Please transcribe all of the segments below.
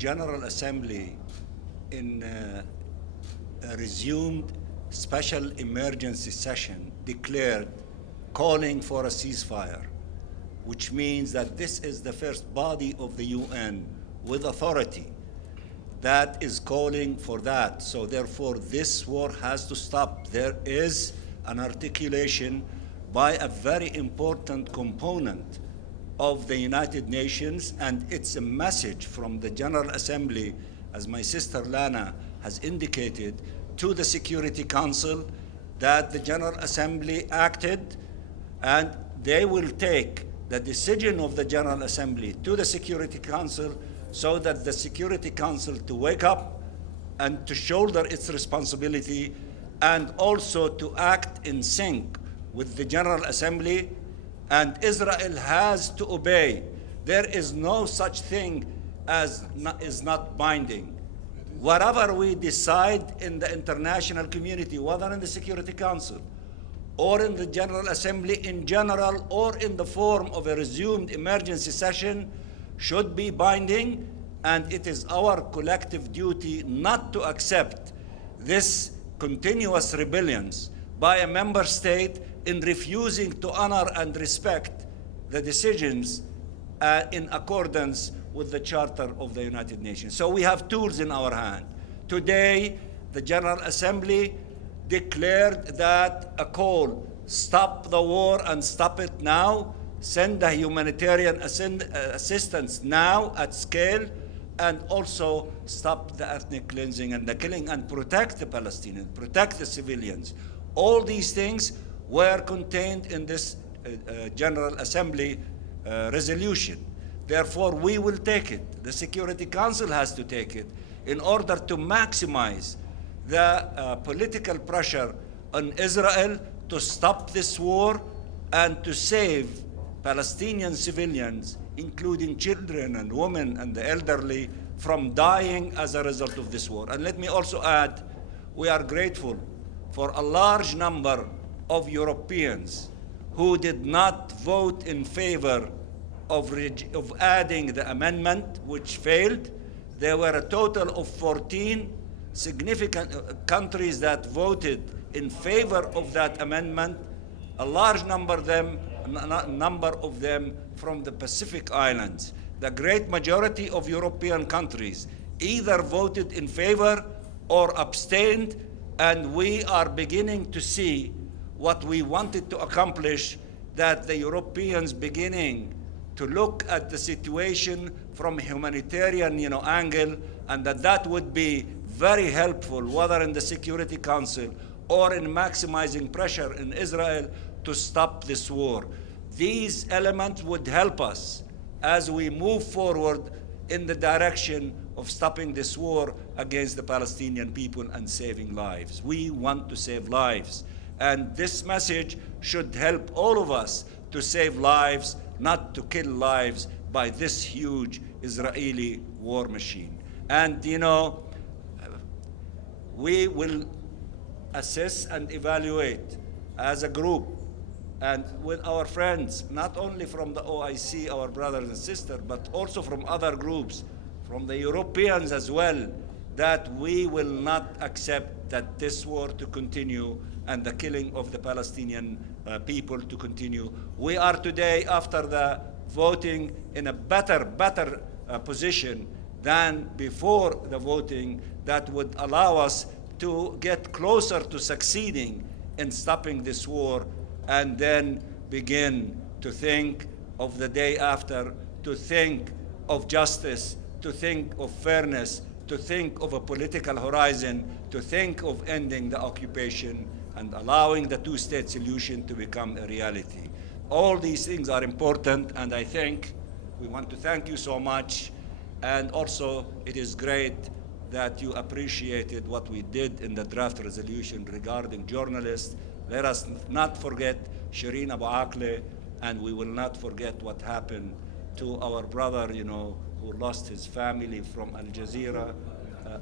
General Assembly in a resumed special emergency session declared calling for a ceasefire, which means that this is the first body of the UN with authority that is calling for that. So therefore, this war has to stop. There is an articulation by a very important component of the United Nations, and it's a message from the General Assembly, as my sister Lana has indicated, to the Security Council, that the General Assembly acted, and they will take the decision of the General Assembly to the Security Council, so that the Security Council to wake up and to shoulder its responsibility, and also to act in sync with the General Assembly. And Israel has to obey. There is no such thing as is not binding. Whatever we decide in the international community, whether in the Security Council or in the General Assembly in general, or in the form of a resumed emergency session, should be binding, and it is our collective duty not to accept this continuous rebellions by a member state in refusing to honor and respect the decisions in accordance with the Charter of the United Nations. So we have tools in our hand. Today, the General Assembly declared that a call, stop the war and stop it now, send the humanitarian assistance now at scale, and also stop the ethnic cleansing and the killing, and protect the Palestinians, protect the civilians. All these things were contained in this General Assembly resolution. Therefore, we will take it. The Security Council has to take it in order to maximize the political pressure on Israel to stop this war and to save Palestinian civilians, including children and women and the elderly, from dying as a result of this war. And let me also add, we are grateful for a large number of Europeans who did not vote in favor of adding the amendment, which failed. There were a total of 14 significant countries that voted in favor of that amendment, a large number of them from the Pacific Islands. The great majority of European countries either voted in favor or abstained, and we are beginning to see what we wanted to accomplish, that the Europeans beginning to look at the situation from a humanitarian angle, and that would be very helpful, whether in the Security Council or in maximizing pressure in Israel to stop this war. These elements would help us as we move forward in the direction of stopping this war against the Palestinian people and saving lives. We want to save lives. And this message should help all of us to save lives, not to kill lives by this huge Israeli war machine. And we will assess and evaluate as a group and with our friends, not only from the OIC, our brothers and sisters, but also from other groups, from the Europeans as well, that we will not accept that this war to continue and the killing of the Palestinian people to continue. We are today, after the voting, in a better position than before the voting, that would allow us to get closer to succeeding in stopping this war, and then begin to think of the day after, to think of justice, to think of fairness, to think of a political horizon, to think of ending the occupation and allowing the two-state solution to become a reality. All these things are important, and I think we want to thank you so much. And also, it is great that you appreciated what we did in the draft resolution regarding journalists. Let us not forget Shireen Abu Akleh, and we will not forget what happened to our brother, who lost his family from Al Jazeera,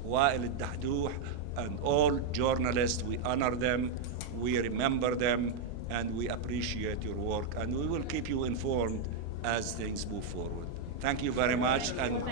Wael al-Dahdouh, and all journalists. We honor them, we remember them, and we appreciate your work, and we will keep you informed as things move forward. Thank you very much. And